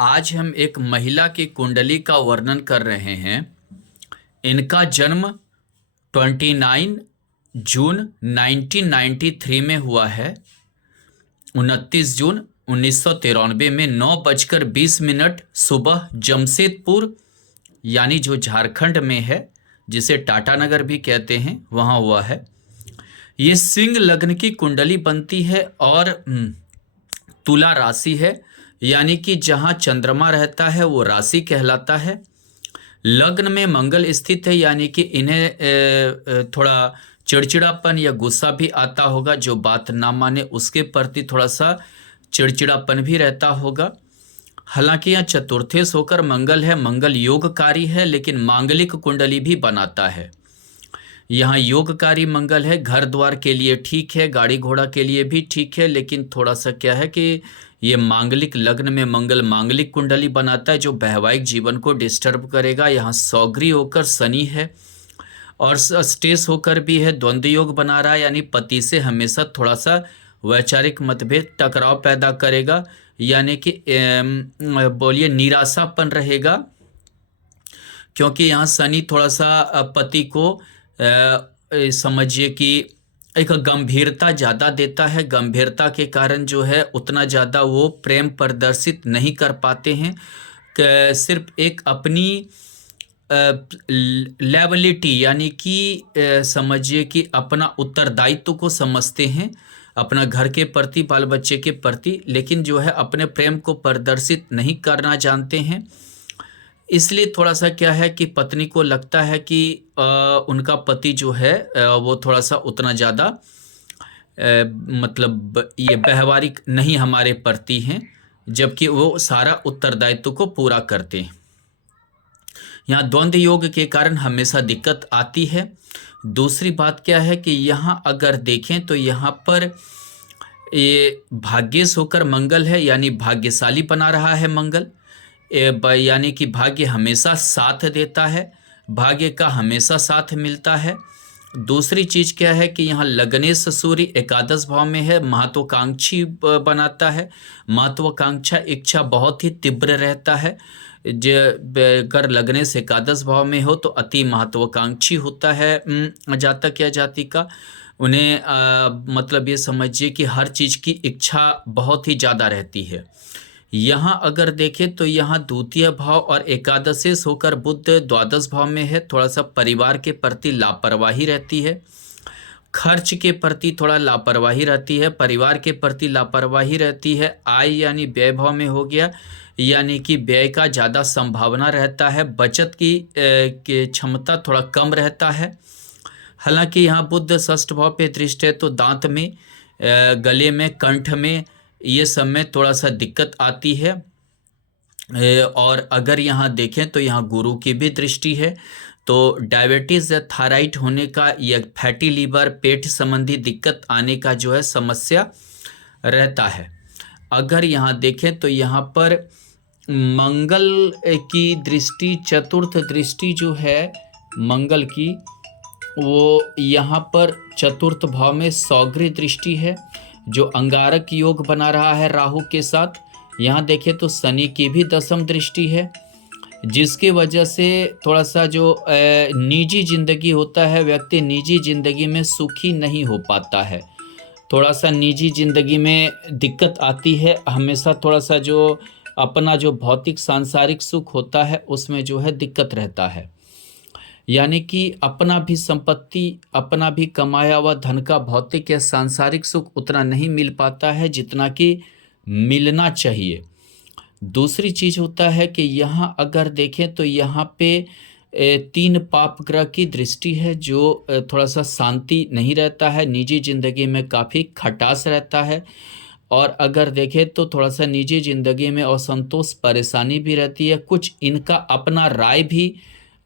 आज हम एक महिला की कुंडली का वर्णन कर रहे हैं। इनका जन्म 29 जून 1993 में हुआ है। 29 जून 1993 में 9:20 सुबह जमशेदपुर यानी जो झारखंड में है, जिसे टाटानगर भी कहते हैं, वहाँ हुआ है। ये सिंह लग्न की कुंडली बनती है और तुला राशि है, यानी कि जहाँ चंद्रमा रहता है वो राशि कहलाता है। लग्न में मंगल स्थित है, यानी कि इन्हें थोड़ा चिड़चिड़ापन या गुस्सा भी आता होगा। जो बात ना माने उसके प्रति थोड़ा सा चिड़चिड़ापन भी रहता होगा। हालांकि यहाँ चतुर्थेश होकर मंगल है, मंगल योगकारी है, लेकिन मांगलिक कुंडली भी बनाता है। यहाँ योगकारी मंगल है, घर द्वार के लिए ठीक है, गाड़ी घोड़ा के लिए भी ठीक है, लेकिन थोड़ा सा क्या है कि ये मांगलिक लग्न में मंगल मांगलिक कुंडली बनाता है, जो वैवाहिक जीवन को डिस्टर्ब करेगा। यहाँ सौगरी होकर शनि है और स्टेस होकर भी है, द्वंद्व योग बना रहा है, यानी पति से हमेशा थोड़ा सा वैचारिक मतभेद टकराव पैदा करेगा, यानी कि बोलिए निराशापन रहेगा, क्योंकि यहाँ शनि थोड़ा सा पति को समझिए कि एक गंभीरता ज़्यादा देता है। गंभीरता के कारण जो है उतना ज़्यादा वो प्रेम प्रदर्शित नहीं कर पाते हैं। सिर्फ एक अपनी लेवलिटी यानी कि समझिए कि अपना उत्तरदायित्व को समझते हैं, अपना घर के प्रति, बाल बच्चे के प्रति, लेकिन जो है अपने प्रेम को प्रदर्शित नहीं करना जानते हैं। इसलिए थोड़ा सा क्या है कि पत्नी को लगता है कि उनका पति जो है वो थोड़ा सा उतना ज़्यादा मतलब ये व्यवहारिक नहीं हमारे प्रति हैं, जबकि वो सारा उत्तरदायित्व को पूरा करते हैं। यहाँ द्वंद्व योग के कारण हमेशा दिक्कत आती है। दूसरी बात क्या है कि यहाँ अगर देखें तो यहाँ पर ये भाग्येश होकर मंगल है, यानी भाग्यशाली बना रहा है मंगल, यानी कि भाग्य हमेशा साथ देता है, भाग्य का हमेशा साथ मिलता है। दूसरी चीज़ क्या है कि यहाँ लग्नेश सूर्य एकादश भाव में है, महत्वाकांक्षी बनाता है। महत्वाकांक्षा इच्छा बहुत ही तीव्र रहता है। अगर लग्नेश एकादश भाव में हो तो अति महत्वाकांक्षी होता है जातक या जाति का। उन्हें मतलब ये समझिए कि हर चीज़ की इच्छा बहुत ही ज़्यादा रहती है। यहाँ अगर देखें तो यहाँ द्वितीय भाव और एकादशेश होकर बुध द्वादश भाव में है। थोड़ा सा परिवार के प्रति लापरवाही रहती है, खर्च के प्रति थोड़ा लापरवाही रहती है, परिवार के प्रति लापरवाही रहती है। आय यानी व्यय भाव में हो गया, यानी कि व्यय का ज़्यादा संभावना रहता है। बचत की क्षमता थोड़ा कम रहता है। हालांकि यहाँ बुध षष्ठ भाव पे दृष्टि है, तो दांत में, गले में, कंठ में, ये सब में थोड़ा सा दिक्कत आती है। और अगर यहाँ देखें तो यहाँ गुरु की भी दृष्टि है, तो डायबिटीज़ या थायराइड होने का या फैटी लीवर, पेट संबंधी दिक्कत आने का जो है समस्या रहता है। अगर यहाँ देखें तो यहाँ पर मंगल की दृष्टि, चतुर्थ दृष्टि जो है मंगल की, वो यहाँ पर चतुर्थ भाव में सौगरी दृष्टि है, जो अंगारक योग बना रहा है राहु के साथ। यहाँ देखें तो शनि की भी दशम दृष्टि है, जिसके वजह से थोड़ा सा जो निजी जिंदगी होता है, व्यक्ति निजी जिंदगी में सुखी नहीं हो पाता है। थोड़ा सा निजी जिंदगी में दिक्कत आती है। हमेशा थोड़ा सा जो अपना जो भौतिक सांसारिक सुख होता है उसमें जो है दिक्कत रहता है, यानी कि अपना भी संपत्ति, अपना भी कमाया हुआ धन का भौतिक या सांसारिक सुख उतना नहीं मिल पाता है जितना कि मिलना चाहिए। दूसरी चीज़ होता है कि यहाँ अगर देखें तो यहाँ पे 3 पाप ग्रह की दृष्टि है, जो थोड़ा सा शांति नहीं रहता है, निजी जिंदगी में काफ़ी खटास रहता है। और अगर देखें तो थोड़ा सा निजी जिंदगी में असंतोष, परेशानी भी रहती है। कुछ इनका अपना राय भी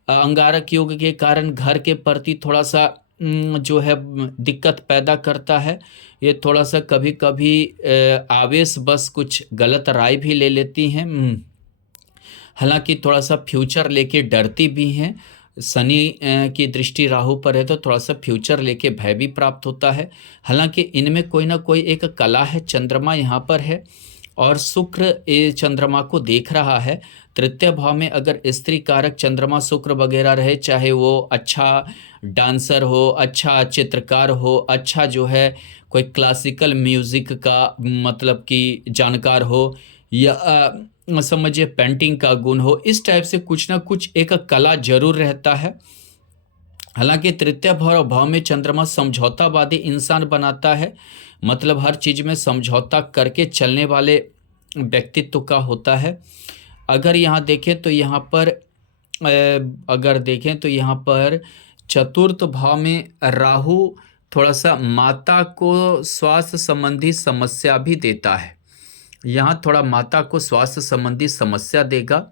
अंगारक योग के कारण घर के प्रति थोड़ा सा जो है दिक्कत पैदा करता है। ये थोड़ा सा कभी कभी आवेश बस कुछ गलत राय भी ले लेती हैं। हालांकि थोड़ा सा फ्यूचर लेके डरती भी हैं। शनि की दृष्टि राहु पर है तो थोड़ा सा फ्यूचर लेके भय भी प्राप्त होता है। हालांकि इनमें कोई ना कोई एक कला है। चंद्रमा यहाँ पर है और शुक्र चंद्रमा को देख रहा है। तृतीय भाव में अगर स्त्री कारक चंद्रमा शुक्र वगैरह रहे, चाहे वो अच्छा डांसर हो, अच्छा चित्रकार हो, अच्छा जो है कोई क्लासिकल म्यूजिक का मतलब कि जानकार हो, या समझिए पेंटिंग का गुण हो, इस टाइप से कुछ ना कुछ एक कला जरूर रहता है। हालांकि तृतीय भाव में चंद्रमा समझौतावादी इंसान बनाता है, मतलब हर चीज में समझौता करके चलने वाले व्यक्तित्व का होता है। अगर यहाँ देखें तो यहाँ पर अगर देखें तो यहाँ पर चतुर्थ भाव में राहु थोड़ा सा माता को स्वास्थ्य संबंधी समस्या भी देता है। यहाँ थोड़ा माता को स्वास्थ्य संबंधी समस्या देगा।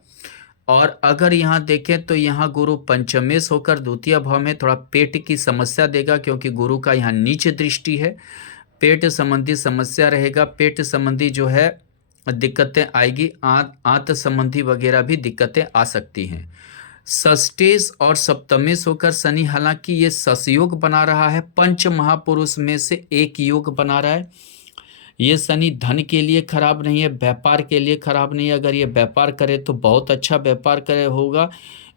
और अगर यहाँ देखें तो यहाँ गुरु पंचमेश होकर द्वितीय भाव में थोड़ा पेट की समस्या देगा, क्योंकि गुरु का यहाँ नीच दृष्टि है। पेट संबंधी समस्या रहेगा, पेट संबंधी जो है दिक्कतें आएगी, आंत संबंधी वगैरह भी दिक्कतें आ सकती हैं। षष्टेश और सप्तमेश होकर शनि, हालांकि ये ससयोग बना रहा है, पंच महापुरुष में से एक योग बना रहा है। ये शनि धन के लिए खराब नहीं है, व्यापार के लिए खराब नहीं है। अगर ये व्यापार करे तो बहुत अच्छा व्यापार करे होगा।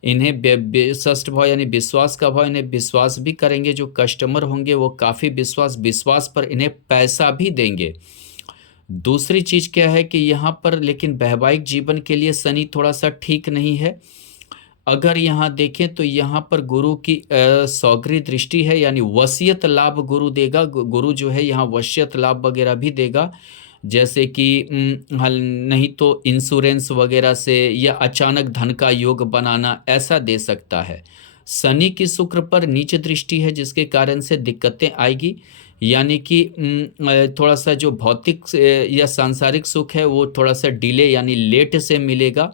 इन्हें षष्ठ भाव यानी विश्वास का भाव, इन्हें विश्वास भी करेंगे। जो कस्टमर होंगे वो काफ़ी विश्वास पर इन्हें पैसा भी देंगे। दूसरी चीज़ क्या है कि यहाँ पर लेकिन वैवाहिक जीवन के लिए शनि थोड़ा सा ठीक नहीं है। अगर यहाँ देखें तो यहाँ पर गुरु की सौगरी दृष्टि है, यानी वसीयत लाभ गुरु देगा। गुरु जो है यहाँ वसीयत लाभ वगैरह भी देगा, जैसे कि नहीं तो इंश्योरेंस वगैरह से, या अचानक धन का योग बनाना, ऐसा दे सकता है। शनि की शुक्र पर नीच दृष्टि है, जिसके कारण से दिक्कतें आएगी, यानी कि थोड़ा सा जो भौतिक या सांसारिक सुख है वो थोड़ा सा डिले यानी लेट से मिलेगा।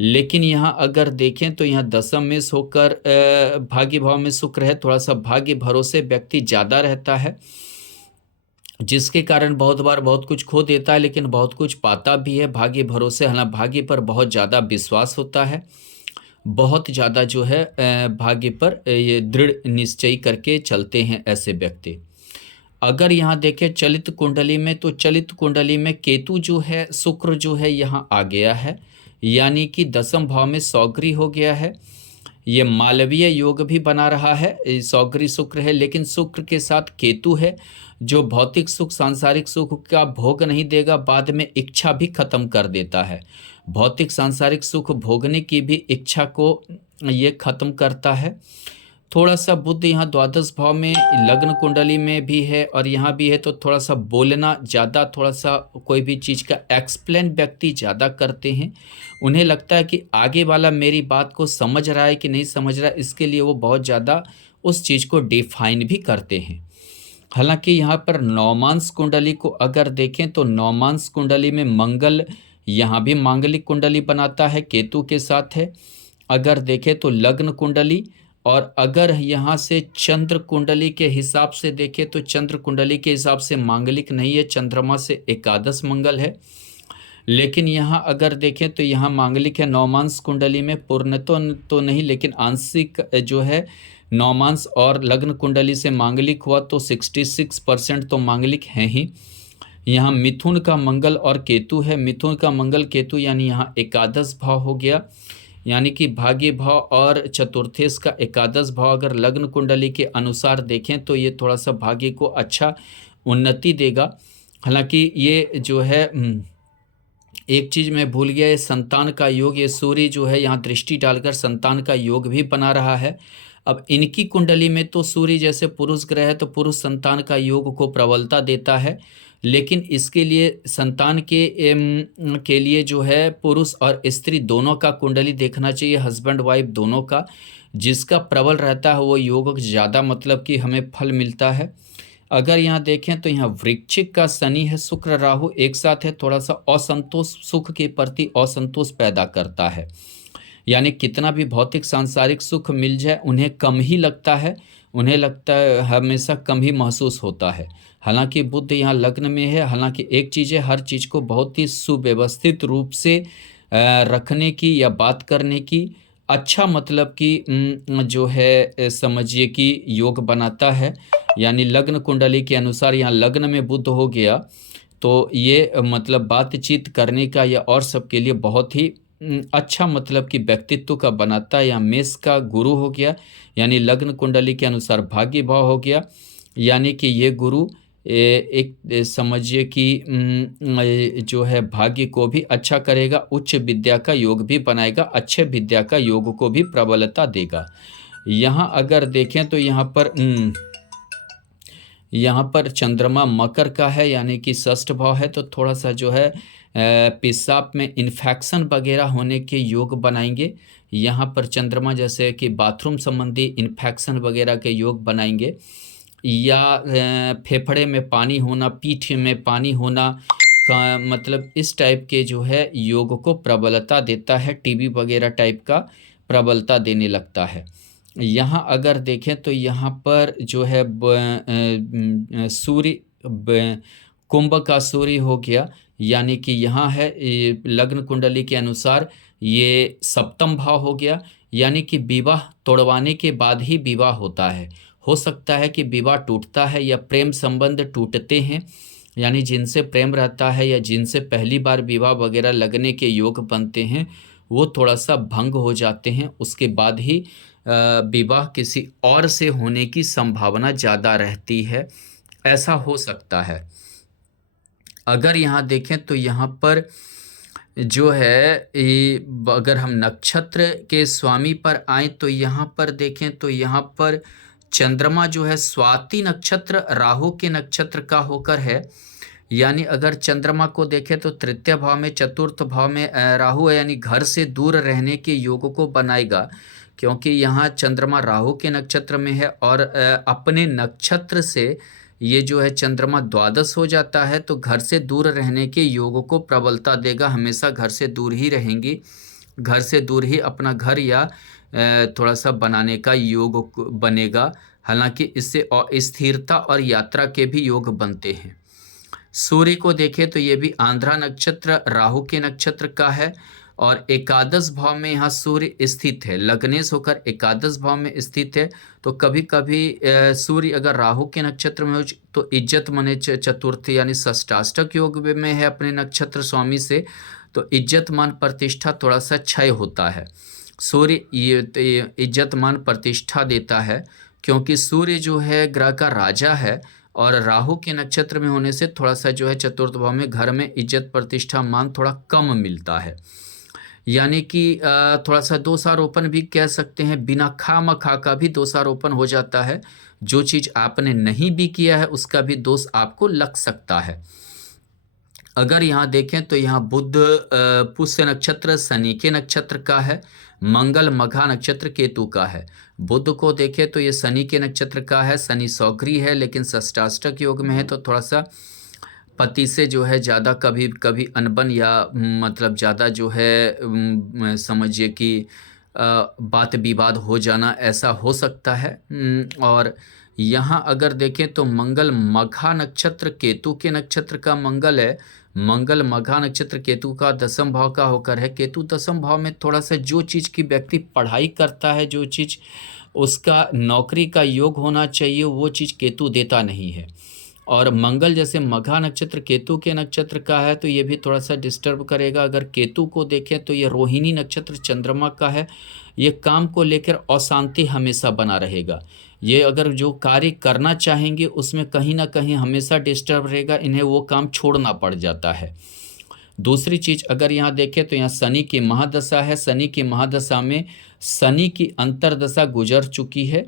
लेकिन यहाँ अगर देखें तो यहाँ दशम में होकर भाग्य भाव में शुक्र है, थोड़ा सा भाग्य भरोसे व्यक्ति ज़्यादा रहता है, जिसके कारण बहुत बार बहुत कुछ खो देता है लेकिन बहुत कुछ पाता भी है। भाग्य भरोसे, हालांकि भाग्य पर बहुत ज़्यादा विश्वास होता है, बहुत ज़्यादा जो है भाग्य पर ये दृढ़ निश्चय करके चलते हैं ऐसे व्यक्ति। अगर यहाँ देखें चलित कुंडली में, तो चलित कुंडली में केतु जो है, शुक्र जो है यहाँ आ गया है, यानी कि दशम भाव में सौगरी हो गया है। ये मालवीय योग भी बना रहा है, सौगरी शुक्र है, लेकिन शुक्र के साथ केतु है, जो भौतिक सुख सांसारिक सुख का भोग नहीं देगा, बाद में इच्छा भी खत्म कर देता है। भौतिक सांसारिक सुख भोगने की भी इच्छा को ये खत्म करता है। थोड़ा सा बुध यहाँ द्वादश भाव में लग्न कुंडली में भी है और यहाँ भी है, तो थोड़ा सा बोलना ज़्यादा, थोड़ा सा कोई भी चीज़ का एक्सप्लेन व्यक्ति ज़्यादा करते हैं। उन्हें लगता है कि आगे वाला मेरी बात को समझ रहा है कि नहीं समझ रहा है, इसके लिए वो बहुत ज़्यादा उस चीज़ को डिफाइन भी करते हैं। हालांकि यहाँ पर नौमांस कुंडली को अगर देखें तो नौमांस कुंडली में मंगल यहाँ भी मांगलिक कुंडली बनाता है, केतु के साथ है। अगर देखें तो लग्न कुंडली, और अगर यहाँ से चंद्र कुंडली के हिसाब से देखें तो चंद्र कुंडली के हिसाब से मांगलिक नहीं है, चंद्रमा से एकादश मंगल है। लेकिन यहाँ अगर देखें तो यहाँ मांगलिक है। नौमांस कुंडली में पूर्ण तो नहीं, लेकिन आंशिक जो है नौमांस और लग्न कुंडली से मांगलिक हुआ तो 66% तो मांगलिक हैं ही। यहाँ मिथुन का मंगल और केतु है, मिथुन का मंगल केतु यानी यहाँ एकादश भाव हो गया, यानी कि भाग्य भाव और चतुर्थेश का एकादश भाव अगर लग्न कुंडली के अनुसार देखें तो ये थोड़ा सा भाग्य को अच्छा उन्नति देगा। हालांकि ये जो है एक चीज़ मैं भूल गया, ये संतान का योग, ये सूर्य जो है यहाँ दृष्टि डालकर संतान का योग भी बना रहा है। अब इनकी कुंडली में तो सूर्य जैसे पुरुष ग्रह है तो पुरुष संतान का योग को प्रबलता देता है, लेकिन इसके लिए संतान के लिए जो है पुरुष और स्त्री दोनों का कुंडली देखना चाहिए, हस्बैंड वाइफ दोनों का। जिसका प्रबल रहता है वो योग ज़्यादा मतलब कि हमें फल मिलता है। अगर यहाँ देखें तो यहाँ वृश्चिक का शनि है, शुक्र राहु एक साथ है, थोड़ा सा असंतोष, सुख के प्रति असंतोष पैदा करता है, यानी कितना भी भौतिक सांसारिक सुख मिल जाए उन्हें कम ही लगता है, उन्हें लगता है हमेशा कम ही महसूस होता है। हालांकि बुध यहाँ लग्न में है। हालांकि एक चीज़ है, हर चीज़ को बहुत ही सुव्यवस्थित रूप से रखने की या बात करने की अच्छा मतलब कि जो है समझिए कि योग बनाता है। यानी लग्न कुंडली के अनुसार यहाँ लग्न में बुध हो गया तो ये मतलब बातचीत करने का या और सबके लिए बहुत ही अच्छा मतलब कि व्यक्तित्व का बनाता है। या मेष का गुरु हो गया, यानी लग्न कुंडली के अनुसार भाग्य भाव हो गया, यानी कि ये गुरु समझिए कि जो है भाग्य को भी अच्छा करेगा, उच्च विद्या का योग भी बनाएगा, अच्छे विद्या का योग को भी प्रबलता देगा। यहाँ अगर देखें तो यहाँ पर चंद्रमा मकर का है, यानी कि षष्ठ भाव है, तो थोड़ा सा जो है पेशाब में इन्फेक्शन वगैरह होने के योग बनाएंगे। यहाँ पर चंद्रमा जैसे कि बाथरूम संबंधी इन्फेक्शन वगैरह के योग बनाएंगे, या फेफड़े में पानी होना, पीठ में पानी होना का मतलब इस टाइप के जो है योग को प्रबलता देता है, टीबी वगैरह टाइप का प्रबलता देने लगता है। यहाँ अगर देखें तो यहाँ पर जो है सूर्य कुंभ का सूर्य हो गया, यानी कि यहाँ है लग्न कुंडली के अनुसार ये सप्तम भाव हो गया, यानी कि विवाह तोड़वाने के बाद ही विवाह होता है। हो सकता है कि विवाह टूटता है या प्रेम संबंध टूटते हैं, यानी जिनसे प्रेम रहता है या जिनसे पहली बार विवाह वगैरह लगने के योग बनते हैं वो थोड़ा सा भंग हो जाते हैं, उसके बाद ही विवाह किसी और से होने की संभावना ज़्यादा रहती है, ऐसा हो सकता है। अगर यहाँ देखें तो यहाँ पर जो है अगर हम नक्षत्र के स्वामी पर आए तो यहाँ पर देखें तो यहाँ पर चंद्रमा जो है स्वाति नक्षत्र राहु के नक्षत्र का होकर है, यानी अगर चंद्रमा को देखें तो तृतीय भाव में चतुर्थ भाव में राहु है, यानी घर से दूर रहने के योग को बनाएगा, क्योंकि यहाँ चंद्रमा राहु के नक्षत्र में है और अपने नक्षत्र से ये जो है चंद्रमा द्वादश हो जाता है, तो घर से दूर रहने के योग को प्रबलता देगा। हमेशा घर से दूर ही रहेंगी, घर से दूर ही अपना घर या थोड़ा सा बनाने का योग बनेगा। हालांकि इससे स्थिरता और यात्रा के भी योग बनते हैं। सूर्य को देखें तो ये भी आंध्रा नक्षत्र राहु के नक्षत्र का है और एकादश भाव में यहाँ सूर्य स्थित है, लग्नेश होकर एकादश भाव में स्थित है। तो कभी कभी सूर्य अगर राहु के नक्षत्र में हो तो इज्जत माने चतुर्थ यानी षष्टाष्टक योग में है अपने नक्षत्र स्वामी से, तो इज्जत मान प्रतिष्ठा थोड़ा सा क्षय होता है। सूर्य ये इज्जत मान प्रतिष्ठा देता है, क्योंकि सूर्य जो है ग्रह का राजा है और राहु के नक्षत्र में होने से थोड़ा सा जो है चतुर्थ भाव में घर में इज्जत प्रतिष्ठा मान थोड़ा कम मिलता है। यानी कि थोड़ा सा दोषारोपण भी कह सकते हैं, बिना खामखा का भी दोषारोपण हो जाता है। जो चीज़ आपने नहीं भी किया है उसका भी दोष आपको लग सकता है। अगर यहाँ देखें तो यहाँ बुध पुष्य नक्षत्र शनि के नक्षत्र का है, मंगल मघा नक्षत्र केतु का है। बुध को देखें तो ये शनि के नक्षत्र का है, शनि सौग्री है लेकिन षष्टाष्टक योग में है, तो थोड़ा सा पति से जो है ज़्यादा कभी कभी अनबन या मतलब ज़्यादा जो है समझिए कि बात विवाद हो जाना ऐसा हो सकता है। और यहाँ अगर देखें तो मंगल मघा नक्षत्र केतु के नक्षत्र का मंगल है, मंगल मघा नक्षत्र केतु का दसम भाव का होकर है। केतु दसम भाव में थोड़ा सा जो चीज़ की व्यक्ति पढ़ाई करता है, जो चीज़ उसका नौकरी का योग होना चाहिए वो चीज़ केतु देता नहीं है। और मंगल जैसे मघा नक्षत्र केतु के नक्षत्र का है तो ये भी थोड़ा सा डिस्टर्ब करेगा। अगर केतु को देखें तो ये रोहिणी नक्षत्र चंद्रमा का है, ये काम को लेकर अशांति हमेशा बना रहेगा। ये अगर जो कार्य करना चाहेंगे उसमें कहीं ना कहीं हमेशा डिस्टर्ब रहेगा, इन्हें वो काम छोड़ना पड़ जाता है। दूसरी चीज़ अगर यहाँ देखें तो यहाँ शनि की महादशा है, शनि की महादशा में शनि की अंतर्दशा गुजर चुकी है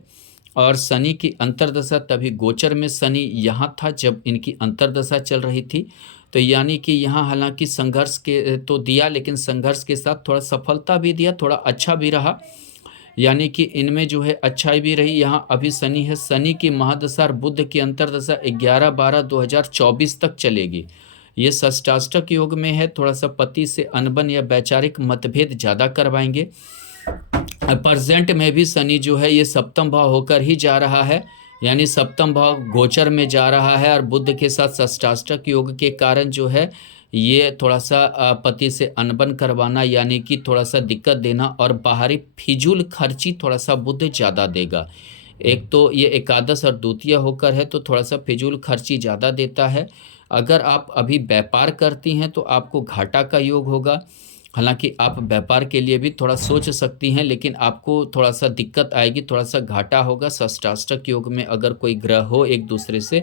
और शनि की अंतर्दशा तभी गोचर में शनि यहाँ था जब इनकी अंतर्दशा चल रही थी। तो यानी कि यहाँ हालांकि संघर्ष के तो दिया लेकिन संघर्ष के साथ थोड़ा सफलता भी दिया, थोड़ा अच्छा भी रहा, यानी कि इनमें जो है अच्छाई भी रही। यहाँ अभी शनि है, शनि की महादशा और बुध की अंतर्दशा 11/12/2024 तक चलेगी। ये षष्टाष्टक योग में है, थोड़ा सा पति से अनबन या वैचारिक मतभेद ज़्यादा करवाएंगे। प्रेजेंट में भी शनि जो है ये सप्तम भाव होकर ही जा रहा है, यानी सप्तम भाव गोचर में जा रहा है और बुध के साथ षष्टाष्टक योग के कारण जो है ये थोड़ा सा पति से अनबन करवाना यानी कि थोड़ा सा दिक्कत देना और बाहरी फिजूल खर्ची थोड़ा सा बुध ज़्यादा देगा। एक तो ये एकादश और द्वितीय होकर है तो थोड़ा सा फिजूल खर्ची ज़्यादा देता है। अगर आप अभी व्यापार करती हैं तो आपको घाटा का योग होगा। हालाँकि आप व्यापार के लिए भी थोड़ा सोच सकती हैं, लेकिन आपको थोड़ा-सा दिक्कत आएगी, थोड़ा-सा घाटा होगा। षष्ठाष्टक योग में अगर कोई ग्रह हो एक-दूसरे से,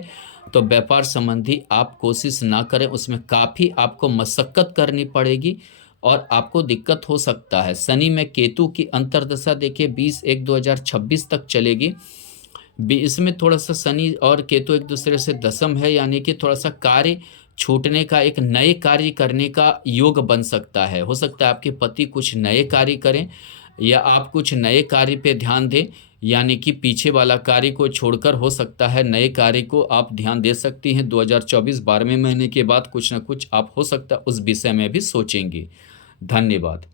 तो व्यापार संबंधी आप कोशिश ना करें, उसमें काफ़ी आपको मशक्कत करनी पड़ेगी और आपको दिक्कत हो सकता है। शनि में केतु की अंतर्दशा देखिए 20/1/2026 तक चलेगी। इसमें थोड़ा-सा शनि और केतु एक-दूसरे से दशम है, यानी कि थोड़ा-सा कार्य छूटने का, एक नए कार्य करने का योग बन सकता है। हो सकता है आपके पति कुछ नए कार्य करें या आप कुछ नए कार्य पे ध्यान दें, यानी कि पीछे वाला कार्य को छोड़कर हो सकता है नए कार्य को आप ध्यान दे सकती हैं। 2024 12वें महीने के बाद कुछ न कुछ आप हो सकता है उस विषय में भी सोचेंगी। धन्यवाद।